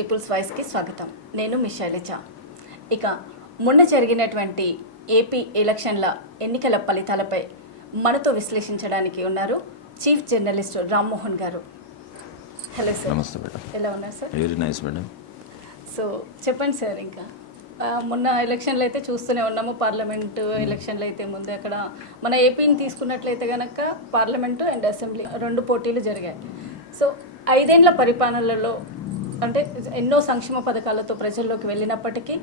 Peoples వాయిస్కి స్వాగతం. నేను మీ శైలజ. ఇక మొన్న జరిగినటువంటి ఏపీ ఎలక్షన్ల ఎన్నికల ఫలితాలపై మనతో విశ్లేషించడానికి ఉన్నారు chief journalist Rammohan garu. Hello sir. నమస్తే మేడం. ఎలా ఉన్నారు sir? Very nice madam. So చెప్పండి సార్ ఇంకా. మొన్న ఎలక్షన్లు అయితే చూస్తూనే ఉన్నాము. పార్లమెంటు ఎలక్షన్లు అయితే ముందు అక్కడ మన ఏపీని తీసుకున్నట్లయితే కనుక పార్లమెంటు అండ్ అసెంబ్లీ రెండు పోటీలు జరిగాయి. సో ఐదేండ్ల పరిపాలనలో అంటే ఎన్నో సంక్షేమ పథకాలతో ప్రజల్లోకి వెళ్ళినప్పటికీ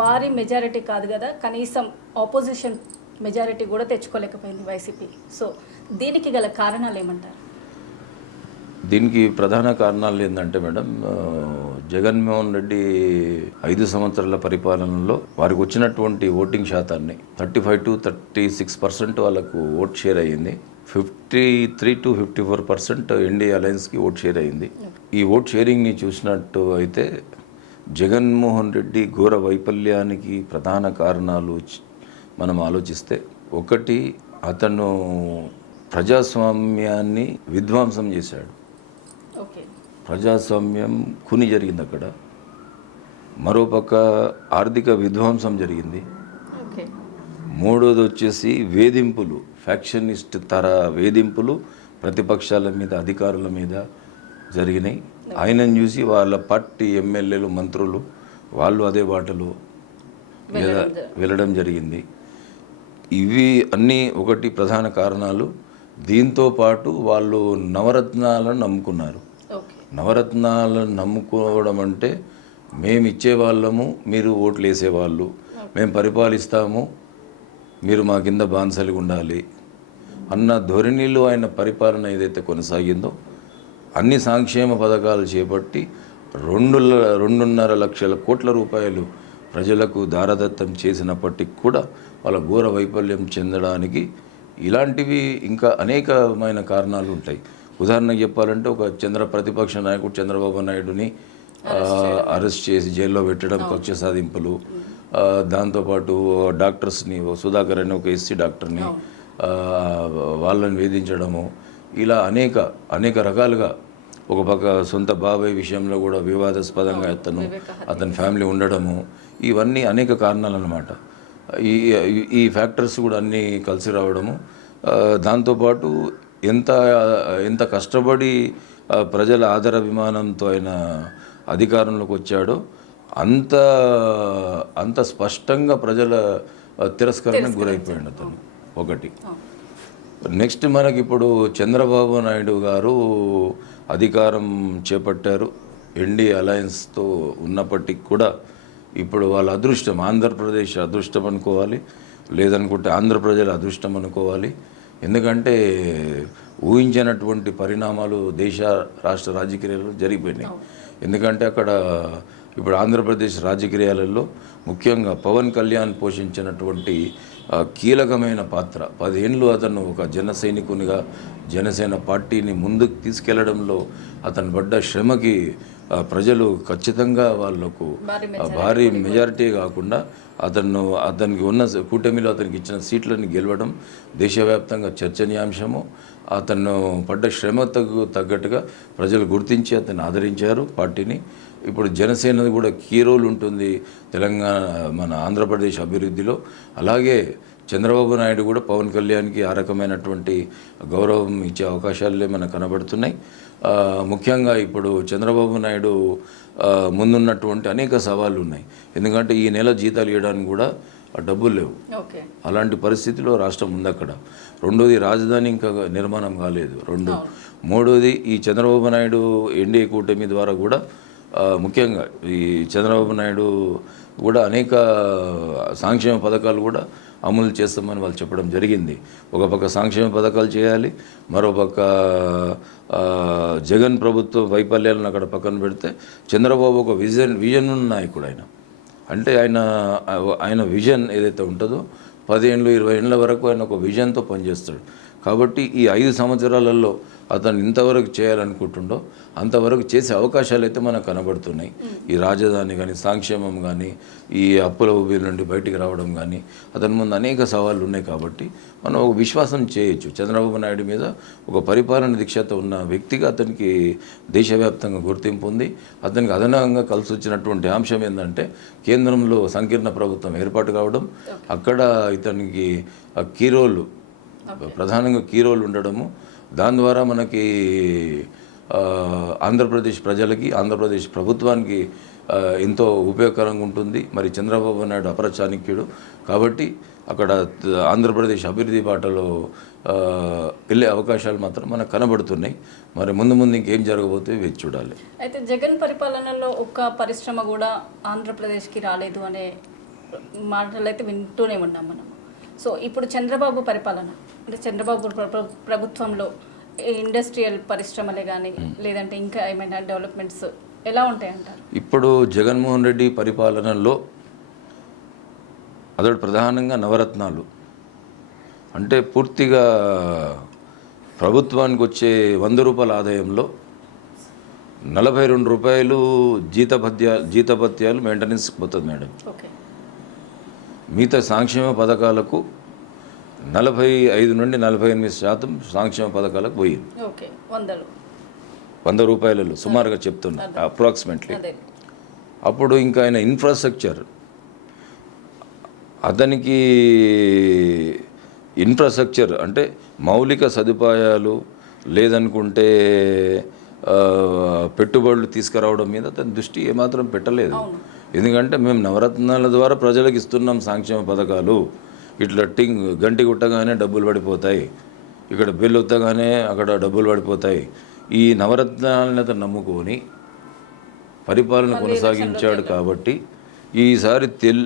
భారీ మెజారిటీ కాదు కదా కనీసం ఆపోజిషన్ మెజారిటీ కూడా తెచ్చుకోలేకపోయింది వైసీపీ. సో దీనికి గల కారణాలు ఏమంటారు? దీనికి ప్రధాన కారణాలు ఏంటంటే మేడం జగన్మోహన్ రెడ్డి ఐదు సంవత్సరాల పరిపాలనలో వారికి వచ్చినటువంటి ఓటింగ్ శాతాన్ని thirty five to thirty six percent వాళ్ళకు ఓట్ షేర్ అయ్యింది. Fifty three to fifty four percent ND అలయన్స్కి vote share అయ్యింది ఈ ఓట్ షేరింగ్ని చూసినట్టు అయితే జగన్మోహన్ రెడ్డి ఘోర వైఫల్యానికి ప్రధాన కారణాలు మనం ఆలోచిస్తే ఒకటి అతను ప్రజాస్వామ్యాన్ని విధ్వంసం చేశాడు. ప్రజాస్వామ్యం కుని జరిగింది అక్కడ మరోపక్క ఆర్థిక విధ్వంసం జరిగింది. మూడోది వచ్చేసి వేధింపులు. ఫ్యాక్షనిస్ట్ తర వేధింపులు ప్రతిపక్షాల మీద అధికారుల మీద జరిగినాయి. ఆయనను చూసి వాళ్ళ పార్టీ ఎమ్మెల్యేలు మంత్రులు వాళ్ళు అదే బాటలో వెళ్ళడం జరిగింది. ఇవి అన్నీ ఒకటి ప్రధాన కారణాలు. దీంతో పాటు వాళ్ళు నవరత్నాలను నమ్ముకున్నారు. నవరత్నాలను నమ్ముకోవడం అంటే మేము ఇచ్చేవాళ్ళము మీరు ఓట్లు వేసేవాళ్ళు మేము పరిపాలిస్తాము మీరు మా కింద బాన్సలిగా ఉండాలి. అన్న ధోరణిలో ఆయన పరిపాలన ఏదైతే కొనసాగిందో అన్ని సంక్షేమ పథకాలు చేపట్టి రెండు రెండున్నర లక్షల కోట్ల రూపాయలు ప్రజలకు దారదత్తం చేసినప్పటికీ కూడా వాళ్ళ ఘోర వైఫల్యం చెందడానికి ఇలాంటివి ఇంకా అనేకమైన కారణాలు ఉంటాయి. ఉదాహరణకు చెప్పాలంటే ఒక చంద్ర ప్రతిపక్ష నాయకుడు చంద్రబాబు నాయుడుని అరెస్ట్ చేసి జైల్లో పెట్టడం కక్ష సాధింపులు దాంతోపాటు డాక్టర్స్ని సుధాకర్ అని ఒక ఎస్సీ డాక్టర్ని వాళ్ళని వేధించడము ఇలా అనేక అనేక రకాలుగా ఒక పక్క సొంత బాబాయ్ విషయంలో కూడా వివాదాస్పదంగా అతను అతని ఫ్యామిలీ ఉండడము ఇవన్నీ అనేక కారణాలు అన్నమాట ఈ ఈ- ఫ్యాక్టర్స్ కూడా అన్నీ కలిసి రావడము దాంతోపాటు ఎంత ఎంత కష్టపడి ప్రజల ఆదరాభిమానంతో ఆయన అధికారంలోకి వచ్చాడో అంత అంత స్పష్టంగా ప్రజల తిరస్కరణకు గురైపోయాడు అతను. ఒకటి. నెక్స్ట్ మనకి ఇప్పుడు చంద్రబాబు నాయుడు గారు అధికారం చేపట్టారు. ఎన్డీ అలయన్స్తో ఉన్నప్పటికీ కూడా ఇప్పుడు వాళ్ళ అదృష్టం ఆంధ్రప్రదేశ్ అదృష్టం అనుకోవాలి. లేదనుకుంటే ఆంధ్ర ప్రజల అదృష్టం అనుకోవాలి. ఎందుకంటే ఊహించినటువంటి పరిణామాలు దేశ రాష్ట్ర రాజకీయాలలో జరిగిపోయినాయి. ఎందుకంటే అక్కడ ఇప్పుడు ఆంధ్రప్రదేశ్ రాజకీయాలలో ముఖ్యంగా పవన్ కళ్యాణ్ పోషించినటువంటి కీలకమైన పాత్ర. పదేళ్ళు అతను ఒక జన సైనికునిగా జనసేన పార్టీని ముందుకు తీసుకెళ్ళడంలో అతను పడ్డ శ్రమకి ప్రజలు ఖచ్చితంగా వాళ్ళకు భారీ మెజారిటీ కాకుండా అతను అతనికి ఉన్న కూటమిలో అతనికి ఇచ్చిన సీట్లను గెలవడం దేశవ్యాప్తంగా చర్చనీయాంశము. అతను పడ్డ శ్రమ తగ్గు తగ్గట్టుగా ప్రజలు గుర్తించి అతన్ని ఆదరించారు పార్టీని. ఇప్పుడు జనసేనది కూడా కీ రోల్ ఉంటుంది తెలంగాణ మన ఆంధ్రప్రదేశ్ అభివృద్ధిలో. అలాగే చంద్రబాబు నాయుడు కూడా పవన్ కళ్యాణ్కి ఆ రకమైనటువంటి గౌరవం ఇచ్చే అవకాశాలే మనకు కనబడుతున్నాయి. ముఖ్యంగా ఇప్పుడు చంద్రబాబు నాయుడు ముందున్నటువంటి అనేక సవాళ్ళు ఉన్నాయి. ఎందుకంటే ఈ నెల జీతాలు ఇవ్వడానికి కూడా డబ్బులు లేవు. అలాంటి పరిస్థితిలో రాష్ట్రం ఉంది అక్కడ రెండోది రాజధాని ఇంకా నిర్మాణం కాలేదు. రెండు. మూడోది ఈ చంద్రబాబు నాయుడు ఎన్డీఏ కూటమి ద్వారా కూడా ముఖ్యంగా ఈ చంద్రబాబు నాయుడు కూడా అనేక సంక్షేమ పథకాలు కూడా అమలు చేస్తామని వాళ్ళు చెప్పడం జరిగింది. ఒక పక్క సంక్షేమ పథకాలు చేయాలి మరో పక్క జగన్ ప్రభుత్వ వైఫల్యాలను అక్కడ పక్కన పెడితే చంద్రబాబు ఒక విజన్ విజన్ ఉన్న నాయకుడు ఆయన. అంటే ఆయన ఆయన విజన్ ఏదైతే ఉంటుందో పదిహేళ్ళు ఇరవై ఏళ్ళ వరకు ఆయన ఒక విజన్తో పనిచేస్తాడు. కాబట్టి ఈ ఐదు సంవత్సరాలలో అతను ఇంతవరకు చేయాలనుకుంటుండో అంతవరకు చేసే అవకాశాలు అయితే మనకు కనబడుతున్నాయి. ఈ రాజధాని కానీ సంక్షేమం కానీ ఈ అప్పుల ఊబి నుండి బయటికి రావడం కానీ అతని ముందు అనేక సవాళ్ళు ఉన్నాయి కాబట్టి మనం ఒక విశ్వాసం చేయొచ్చు. చంద్రబాబు నాయుడు మీద ఒక పరిపాలన దీక్షత ఉన్న వ్యక్తిగా అతనికి దేశవ్యాప్తంగా గుర్తింపు ఉంది. అతనికి అదనంగా కలిసి వచ్చినటువంటి అంశం ఏంటంటే కేంద్రంలో సంకీర్ణ ప్రభుత్వం ఏర్పాటు కావడం అక్కడ ఇతనికి ఆ కీ రోల్ ప్రధానంగా కీ రోల్ ఉండడము దాని ద్వారా మనకి ఆంధ్రప్రదేశ్ ప్రజలకి ఆంధ్రప్రదేశ్ ప్రభుత్వానికి ఎంతో ఉపయోగకరంగా ఉంటుంది. మరి చంద్రబాబు నాయుడు అపర చాణక్యుడు కాబట్టి అక్కడ ఆంధ్రప్రదేశ్ అభివృద్ధి బాటలో వెళ్ళే అవకాశాలు మాత్రం మనకు కనబడుతున్నాయి. మరి ముందు ముందు ఇంకేం జరగబోతే వేచి చూడాలి. అయితే జగన్ పరిపాలనలో ఒక్క పరిశ్రమ కూడా ఆంధ్రప్రదేశ్కి రాలేదు అనే మాటలు అయితే వింటూనే ఉన్నాం మనం. సో ఇప్పుడు చంద్రబాబు పరిపాలన. అంటే చంద్రబాబు ప్ర- ప్ర- ప్రభుత్వంలో ఇండస్ట్రియల్ పరిశ్రమలే కానీ లేదంటే ఇంకా ఏమైనా డెవలప్మెంట్స్ ఎలా ఉంటాయి అంటారు ఇప్పుడు జగన్మోహన్ రెడ్డి పరిపాలనలో అదొకటి ప్రధానంగా నవరత్నాలు. అంటే పూర్తిగా ప్రభుత్వానికి వచ్చే వంద రూపాయల ఆదాయంలో నలభై రెండు రూపాయలు జీతభత్యా జీతభత్యాలు మెయింటెనెన్స్కి పోతుంది మేడం. ఓకే. మిగతా సంక్షేమ పథకాలకు నలభై ఐదు నుండి నలభై ఎనిమిది శాతం సంక్షేమ పథకాలకు పోయింది. వంద రూపాయలలో సుమారుగా చెప్తున్నా అప్రాక్సిమేట్లీ అప్పుడు ఇంకా ఆయన ఇన్ఫ్రాస్ట్రక్చర్ అతనికి ఇన్ఫ్రాస్ట్రక్చర్ అంటే మౌలిక సదుపాయాలు లేదనుకుంటే పెట్టుబడులు తీసుకురావడం మీద అతని దృష్టి ఏమాత్రం పెట్టలేదు. ఎందుకంటే మేము నవరత్నాల ద్వారా ప్రజలకు ఇస్తున్నాం సంక్షేమ పథకాలు. ఇట్లా టింగ్ గంటి కుట్టగానే డబ్బులు పడిపోతాయి. ఇక్కడ బిల్లు ఉత్తగానే అక్కడ డబ్బులు పడిపోతాయి. ఈ నవరత్నాలను అతను నమ్ముకొని పరిపాలన కొనసాగించాడు కాబట్టి ఈసారి తెల్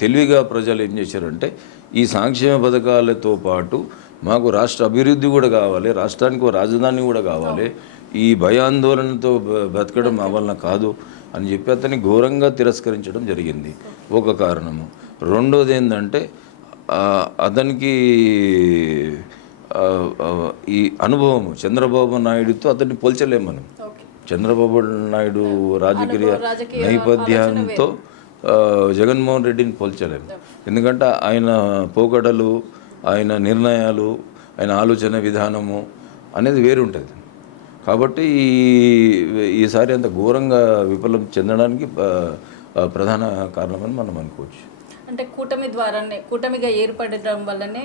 తెలివిగా ప్రజలు ఏం చేశారంటే ఈ సంక్షేమ పథకాలతో పాటు మాకు రాష్ట్ర అభివృద్ధి కూడా కావాలి రాష్ట్రానికి ఒక రాజధాని కూడా కావాలి. ఈ భయాందోళనతో బతకడం మా వలన కాదు అని చెప్పి అతన్ని ఘోరంగా తిరస్కరించడం జరిగింది. ఒక కారణము. రెండోది ఏంటంటే అతనికి ఈ అనుభవం చంద్రబాబు నాయుడుతో అతన్ని పోల్చలేము మనం చంద్రబాబు నాయుడు రాజకీయ నేపథ్యంతో జగన్మోహన్ రెడ్డిని పోల్చలేము. ఎందుకంటే ఆయన పోకడలు ఆయన నిర్ణయాలు ఆయన ఆలోచన విధానము అనేది వేరుంటుంది. కాబట్టి ఈ ఈసారి అంత ఘోరంగా విఫలం చెందడానికి ప్రధాన కారణమని మనం అనుకోవచ్చు. అంటే కూటమి ద్వారానే కూటమిగా ఏర్పడడం వల్లనే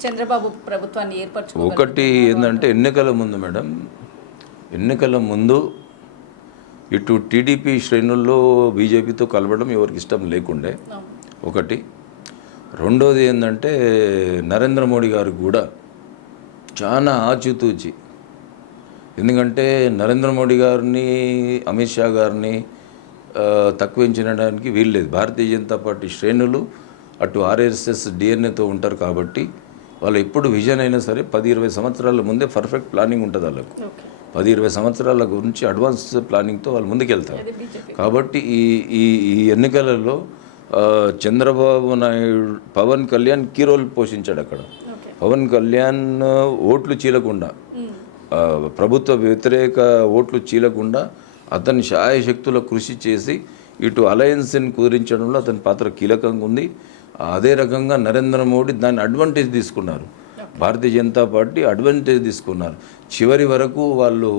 చంద్రబాబు ప్రభుత్వాన్ని ఏర్పరచు ఒకటి ఏంటంటే ఎన్నికల ముందు మేడం ఎన్నికల ముందు ఇటు టీడీపీ శ్రేణుల్లో బీజేపీతో కలవడం ఎవరికి ఇష్టం లేకుండే. ఒకటి. రెండోది ఏంటంటే నరేంద్ర మోడీ గారికి కూడా చాలా ఆచితూచి ఎందుకంటే నరేంద్ర మోడీ గారిని అమిత్ షా గారిని తక్కువించడానికి వీల్లేదు భారతీయ జనతా పార్టీ శ్రేణులు అటు ఆర్ఎస్ఎస్ డిఎన్ఏతో ఉంటారు కాబట్టి వాళ్ళు ఎప్పుడు విజన్ అయినా సరే పది ఇరవై సంవత్సరాల ముందే పర్ఫెక్ట్ ప్లానింగ్ ఉంటుంది వాళ్ళకు. పది ఇరవై సంవత్సరాల గురించి అడ్వాన్స్ ప్లానింగ్తో వాళ్ళు ముందుకెళ్తారు. కాబట్టి ఈ ఈ ఈ ఎన్నికలలో చంద్రబాబు నాయుడు పవన్ కళ్యాణ్ కీ రోల్ పోషించాడు అక్కడ. పవన్ కళ్యాణ్ ఓట్లు చీలకుండా ప్రభుత్వ వ్యతిరేక ఓట్లు చీలకుండా అతని శాయశక్తుల కృషి చేసి ఇటు అలయన్స్ని కుదిరించడంలో అతని పాత్ర కీలకంగా ఉంది. అదే రకంగా నరేంద్ర మోడీ దాన్ని అడ్వాంటేజ్ తీసుకున్నారు. భారతీయ జనతా పార్టీ అడ్వాంటేజ్ తీసుకున్నారు. చివరి వరకు వాళ్ళు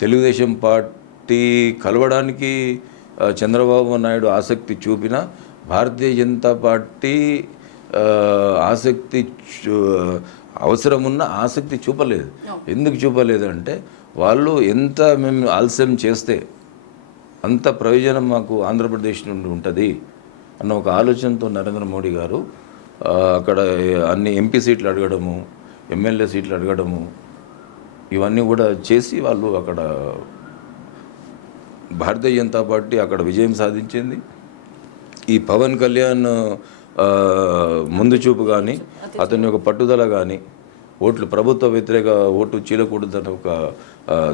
తెలుగుదేశం పార్టీ కలవడానికి చంద్రబాబు నాయుడు ఆసక్తి చూపిన భారతీయ జనతా పార్టీ ఆసక్తి చూ- అవసరం ఉన్న ఆసక్తి చూపలేదు. ఎందుకు చూపలేదు అంటే వాళ్ళు ఎంత మేము ఆలస్యం చేస్తే అంత ప్రయోజనం మాకు ఆంధ్రప్రదేశ్ నుండి ఉంటుంది అన్న ఒక ఆలోచనతో నరేంద్ర మోడీ గారు అక్కడ అన్ని ఎంపీ సీట్లు అడగడము ఎమ్మెల్యే సీట్లు అడగడము ఇవన్నీ కూడా చేసి వాళ్ళు అక్కడ భారతీయ జనతా పార్టీ అక్కడ విజయం సాధించింది. ఈ పవన్ కళ్యాణ్ ముందు చూపు కానీ అతని యొక్క పట్టుదల కానీ ఓట్లు ప్రభుత్వ వ్యతిరేక ఓటు చీలకూడదన్న ఒక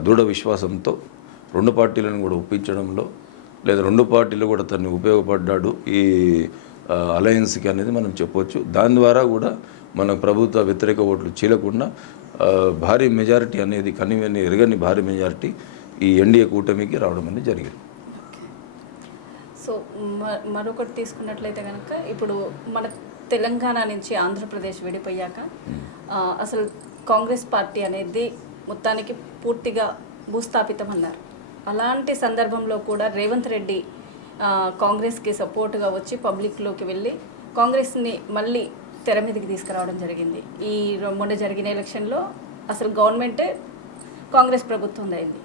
దృఢ విశ్వాసంతో రెండు పార్టీలను కూడా ఒప్పించడంలో లేదా రెండు పార్టీలు కూడా తను ఉపయోగపడ్డాడు ఈ అలయన్స్కి అనేది మనం చెప్పొచ్చు. దాని ద్వారా కూడా మన ప్రభుత్వ వ్యతిరేక ఓట్లు చీలకుండా భారీ మెజారిటీ అనేది కనివని ఎరగని భారీ మెజారిటీ ఈ ఎన్డీఏ కూటమికి రావడం అనేది జరిగింది. సో మరొకటి తీసుకున్నట్లయితే కనుక ఇప్పుడు మన తెలంగాణ నుంచి ఆంధ్రప్రదేశ్ విడిపోయాక ఆ, అసలు కాంగ్రెస్ పార్టీ అనేది మొత్తానికి పూర్తిగా భూస్థాపితం అన్నారు. అలాంటి సందర్భంలో కూడా రేవంత్ రెడ్డి కాంగ్రెస్కి సపోర్ట్గా వచ్చి పబ్లిక్లోకి వెళ్ళి కాంగ్రెస్ని మళ్ళీ తెర మీదకి తీసుకురావడం జరిగింది. ఈ మొన్న జరిగిన ఎలక్షన్లో అసలు గవర్నమెంటే కాంగ్రెస్ ప్రభుత్వం అయింది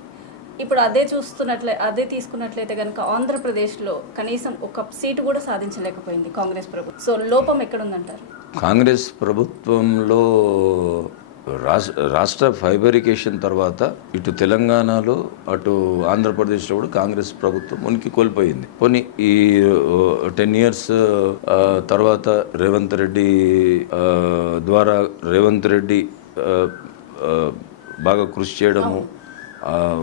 ఇప్పుడు అదే చూస్తున్నట్లే అదే తీసుకున్నట్లయితే కనుక ఆంధ్రప్రదేశ్లో కనీసం ఒక సీటు కూడా సాధించలేకపోయింది కాంగ్రెస్ ప్రభుత్వం. సో లోపం ఎక్కడుందంటారు? కాంగ్రెస్ ప్రభుత్వంలో రాష్ట్ర రాష్ట్ర ఫైబరికేషన్ తర్వాత ఇటు తెలంగాణలో అటు ఆంధ్రప్రదేశ్లో కూడా కాంగ్రెస్ ప్రభుత్వం ఉనికి కోల్పోయింది. కొన్ని ఈ టెన్ ఇయర్స్ తర్వాత రేవంత్ రెడ్డి ద్వారా రేవంత్ రెడ్డి బాగా కృషి చేయడము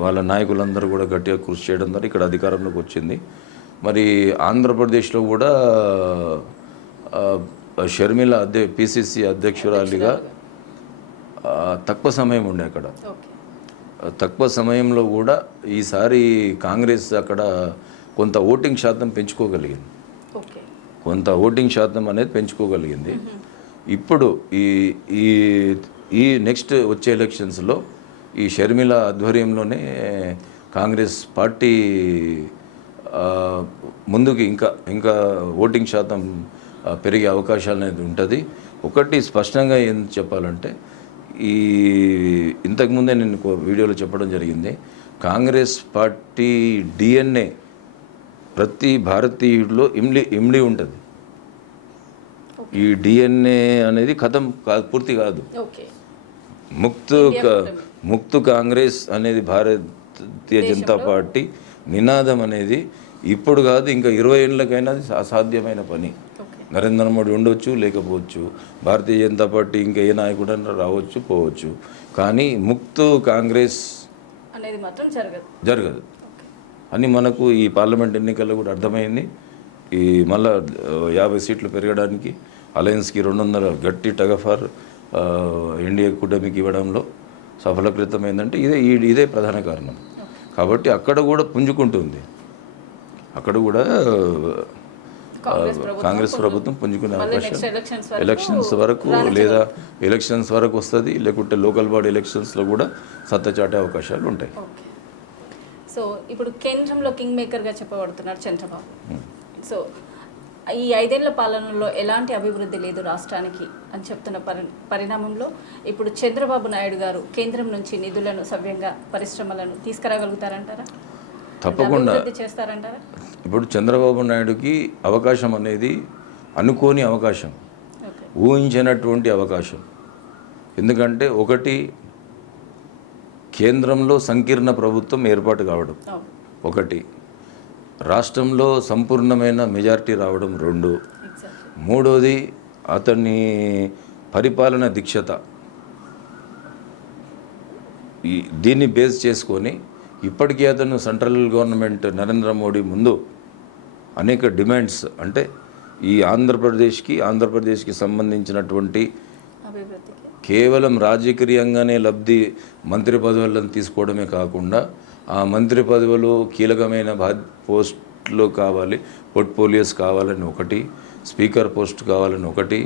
వాళ్ళ నాయకులందరూ కూడా గట్టిగా కృషి చేయడం ద్వారా ఇక్కడ అధికారంలోకి వచ్చింది. మరి ఆంధ్రప్రదేశ్లో కూడా షర్మిల అధ్య పిసిసి అధ్యక్షురాలిగా తక్కువ సమయం ఉండే అక్కడ. తక్కువ సమయంలో కూడా ఈసారి కాంగ్రెస్ అక్కడ కొంత ఓటింగ్ శాతం పెంచుకోగలిగింది. కొంత ఓటింగ్ శాతం అనేది పెంచుకోగలిగింది. ఇప్పుడు ఈ ఈ ఈ నెక్స్ట్ వచ్చే ఎలక్షన్స్లో ఈ షర్మిల ఆధ్వర్యంలోనే కాంగ్రెస్ పార్టీ ముందుకు ఇంకా ఇంకా ఓటింగ్ శాతం పెరిగే అవకాశాలు అనేది ఉంటుంది. ఒకటి స్పష్టంగా ఏం చెప్పాలంటే ఈ ఇంతకుముందే నేను వీడియోలో చెప్పడం జరిగింది. కాంగ్రెస్ పార్టీ డిఎన్ఏ ప్రతి భారతీయుడిలో ఇమ్లి ఇమ్లి ఉంటుంది. ఈ డిఎన్ఏ అనేది కథం కాదు పూర్తి కాదు. ముక్తు ముక్తు కాంగ్రెస్ అనేది భారతీయ జనతా పార్టీ నినాదం అనేది ఇప్పుడు కాదు ఇంకా ఇరవై ఏళ్ళకైనా అది అసాధ్యమైన పని. నరేంద్ర మోడీ ఉండొచ్చు లేకపోవచ్చు. భారతీయ జనతా పార్టీ ఇంకా ఏ నాయకుడైనా రావచ్చు పోవచ్చు. కానీ ముక్తు కాంగ్రెస్ అనేది మాత్రం జరగదు. జరగదు. అని మనకు ఈ పార్లమెంట్ ఎన్నికల్లో కూడా అర్థమైంది. ఈ మళ్ళా యాభై సీట్లు పెరగడానికి అలయన్స్కి రెండు వందల గట్టి టగఫార్ ఇండియా కూటమికి ఇవ్వడంలో సఫలకృతమైందంటే ఇదే ఈ- ఇదే ప్రధాన కారణం. కాబట్టి అక్కడ కూడా పుంజుకుంటుంది. అక్కడ కూడా కాంగ్రెస్ ప్రభుత్వం పుంజుకునే అవకాశం. ఎలక్షన్స్ వరకు లేదా ఎలక్షన్స్ వరకు వస్తుంది లేకుంటే లోకల్ బాడీ ఎలక్షన్స్లో కూడా సత్తా చాటే అవకాశాలు ఉంటాయి. సో ఇప్పుడు కేంద్రంలో కింగ్ మేకర్గా చెప్పబడుతున్నారు చంద్రబాబు. సో ఈ ఐదేళ్ళ పాలనలో ఎలాంటి అభివృద్ధి లేదు రాష్ట్రానికి అని చెప్తున్న పరి పరిణామంలో ఇప్పుడు చంద్రబాబు నాయుడు గారు కేంద్రం నుంచి నిధులను సవ్యంగా పరిశ్రమలను తీసుకురాగలుగుతారంటారా? తప్పకుండా. చేస్తారంటారా? ఇప్పుడు చంద్రబాబు నాయుడుకి అవకాశం అనేది అనుకోని అవకాశం. ఊహించినటువంటి అవకాశం. ఎందుకంటే ఒకటి కేంద్రంలో సంకీర్ణ ప్రభుత్వం ఏర్పాటు కావడం. ఒకటి రాష్ట్రంలో సంపూర్ణమైన మెజారిటీ రావడం రెండు. మూడోది అతని పరిపాలన దీక్షత. ఈ దీన్ని బేస్ చేసుకొని ఇప్పటికీ అతను సెంట్రల్ గవర్నమెంట్ నరేంద్ర మోడీ ముందు అనేక డిమాండ్స్ అంటే ఈ ఆంధ్రప్రదేశ్కి ఆంధ్రప్రదేశ్కి సంబంధించినటువంటి కేవలం రాజకీయంగానే లబ్ధి మంత్రి పదవులను తీసుకోవడమే కాకుండా మంత్రి పదవులు కీలకమైన బా పోస్టులు కావాలి పోర్ట్ఫోలియోస్ కావాలని ఒకటి స్పీకర్ పోస్ట్ కావాలని ఒకటి.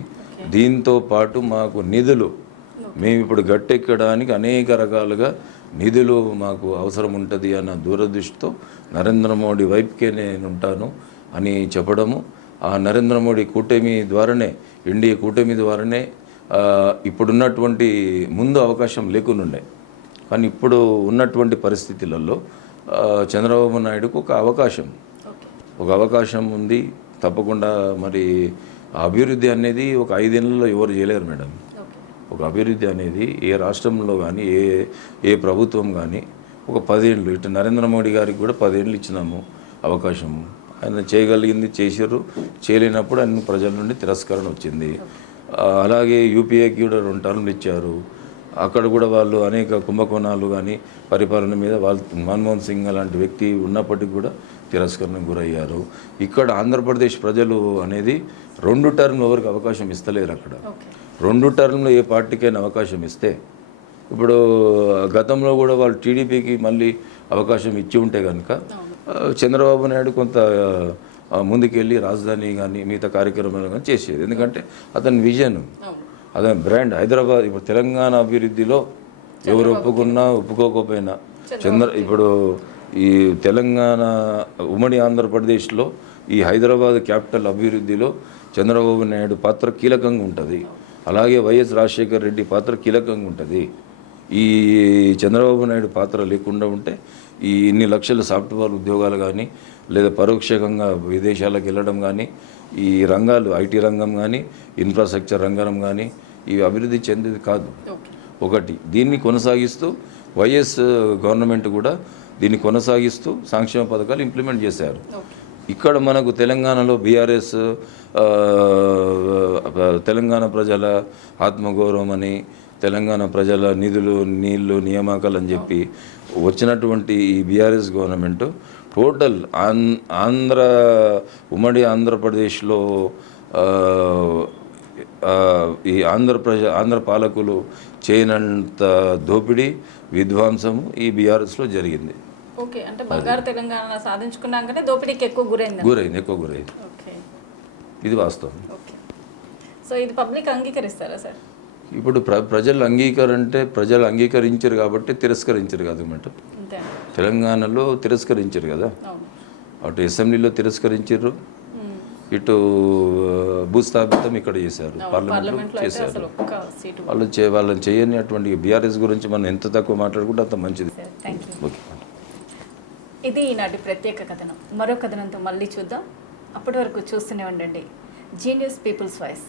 దీంతో పాటు మాకు నిధులు మేము ఇప్పుడు గట్టెక్కడానికి అనేక రకాలుగా నిధులు మాకు అవసరం ఉంటుంది అన్న దూరదృష్టితో నరేంద్ర మోడీ వైపుకే నేను ఉంటాను అని చెప్పడము. ఆ నరేంద్ర మోడీ కూటమి ద్వారానే ఎన్డీఏ కూటమి ద్వారానే ఆ, ఇప్పుడున్నటువంటి ముందు అవకాశం లేకునుండే కానీ ఇప్పుడు ఉన్నటువంటి పరిస్థితులలో చంద్రబాబు నాయుడుకు ఒక అవకాశం. ఒక అవకాశం ఉంది. తప్పకుండా మరి అభివృద్ధి అనేది ఒక ఐదేళ్ళలో ఎవరు చేయలేరు మేడం. ఒక అభివృద్ధి అనేది ఏ రాష్ట్రంలో కానీ ఏ ఏ ప్రభుత్వం కానీ ఒక పదేళ్ళు ఇటు నరేంద్ర మోడీ గారికి కూడా పదేళ్ళు ఇచ్చినాము అవకాశము. ఆయన చేయగలిగింది చేశారు. చేయలేనప్పుడు ఆయన ప్రజల నుండి తిరస్కరణ వచ్చింది. అలాగే యూపీఏకి కూడా రెండు టర్మ్లు ఇచ్చారు. అక్కడ కూడా వాళ్ళు అనేక కుంభకోణాలు కానీ పరిపాలన మీద వాళ్ళు మన్మోహన్ సింగ్ అలాంటి వ్యక్తి ఉన్నప్పటికీ కూడా తిరస్కరణకు గురయ్యారు. ఇక్కడ ఆంధ్రప్రదేశ్ ప్రజలు అనేది రెండు టర్మ్ ఎవరికి అవకాశం ఇస్తలేరు అక్కడ. రెండు టర్మ్లో ఏ పార్టీకైనా అవకాశం ఇస్తే ఇప్పుడు గతంలో కూడా వాళ్ళు టీడీపీకి మళ్ళీ అవకాశం ఇచ్చి ఉంటే కనుక చంద్రబాబు నాయుడు కొంత ముందుకెళ్ళి రాజధాని కానీ మిగతా కార్యక్రమాలు కానీ చేసేది. ఎందుకంటే అతని విజన్ అతని బ్రాండ్. హైదరాబాద్ ఇప్పుడు తెలంగాణ అభివృద్ధిలో ఎవరు ఒప్పుకున్నా ఒప్పుకోకపోయినా చంద్ర ఇప్పుడు ఈ తెలంగాణ ఉమ్మడి ఆంధ్రప్రదేశ్లో ఈ హైదరాబాద్ క్యాపిటల్ అభివృద్ధిలో చంద్రబాబు నాయుడు పాత్ర కీలకంగా ఉంటుంది. అలాగే వైఎస్ రాజశేఖర్ రెడ్డి పాత్ర కీలకంగా ఉంటుంది. ఈ చంద్రబాబు నాయుడు పాత్ర లేకుండా ఉంటే ఈ ఇన్ని లక్షల సాఫ్ట్వేర్ ఉద్యోగాలు కానీ లేదా పరోక్షంగా విదేశాలకు వెళ్ళడం కానీ ఈ రంగాలు ఐటీ రంగం కానీ ఇన్ఫ్రాస్ట్రక్చర్ రంగం కానీ ఇవి అభివృద్ధి చెందేది కాదు. ఒకటి దీన్ని కొనసాగిస్తూ వైఎస్ గవర్నమెంట్ కూడా దీన్ని కొనసాగిస్తూ సంక్షేమ పథకాలు ఇంప్లిమెంట్ చేశారు. ఇక్కడ మనకు తెలంగాణలో బీఆర్ఎస్ తెలంగాణ ప్రజల ఆత్మగౌరవం అని తెలంగాణ ప్రజల నిధులు నీళ్ళు నియామకాలు అని చెప్పి వచ్చినటువంటి ఈ BRS government total on Andhra ఉమ్మడి ఆంధ్రప్రదేశ్లో ఈ ఆంధ్ర ప్రజ ఆంధ్ర పాలకులు చేయనంత దోపిడీ విధ్వంసము ఈ బీఆర్ఎస్లో జరిగింది. ఓకే అంటే బంగారు తెలంగాణ సాధించుకున్నాకనే దోపిడీకి ఎక్కువ గురైంది. గురైంది ఎక్కువ గురైంది. ఇది వాస్తవం. సో ఇది పబ్లిక్ అంగీకరిస్తారా సార్? ఇప్పుడు ప్ర ప్రజలు అంగీకరంటే ప్రజలు అంగీకరించరు కాబట్టి తిరస్కరించరు కదా మేడం తెలంగాణలో తిరస్కరించరు కదా. అటు అసెంబ్లీలో తిరస్కరించారు. ఇటు భూస్థాపితం ఇక్కడ చేశారు. పార్లమెంట్లో చేశారు. వాళ్ళు చే వాళ్ళని చేయని అటువంటి బీఆర్ఎస్ గురించి మనం ఎంత తక్కువ మాట్లాడుకుంటే అంత మంచిది. ఓకే. ఇది ఈనాటి ప్రత్యేక కథనం. మరో కథనంతో మళ్ళీ చూద్దాం. అప్పటి వరకు చూస్తూనే ఉండండి. Genius peoples voice